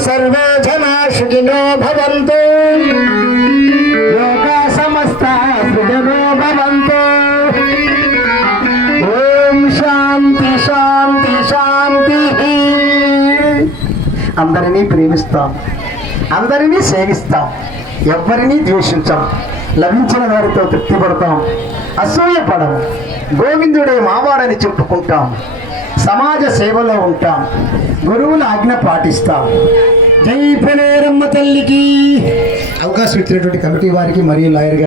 सर्वे जना सुखिनो भवन्तु लोका समस्ता सुखिनो भवन्तु ओम शांति शांति शांति అందరినీ ప్రేమిస్తాం అందరినీ సేవిస్తాం ఎవరిని ద్వేషించాం లభించిన వారితో తృప్తి పడతాం అసూయపడం గోవిందుడే మావాడని చెప్పుకుంటాం సమాజ సేవలో ఉంటాం గురువుల ఆజ్ఞ పాటిస్తాం జై పెనేరమ్మ తల్లికి అవకాశం ఇచ్చినటువంటి కమిటీ వారికి మరియు లాయర్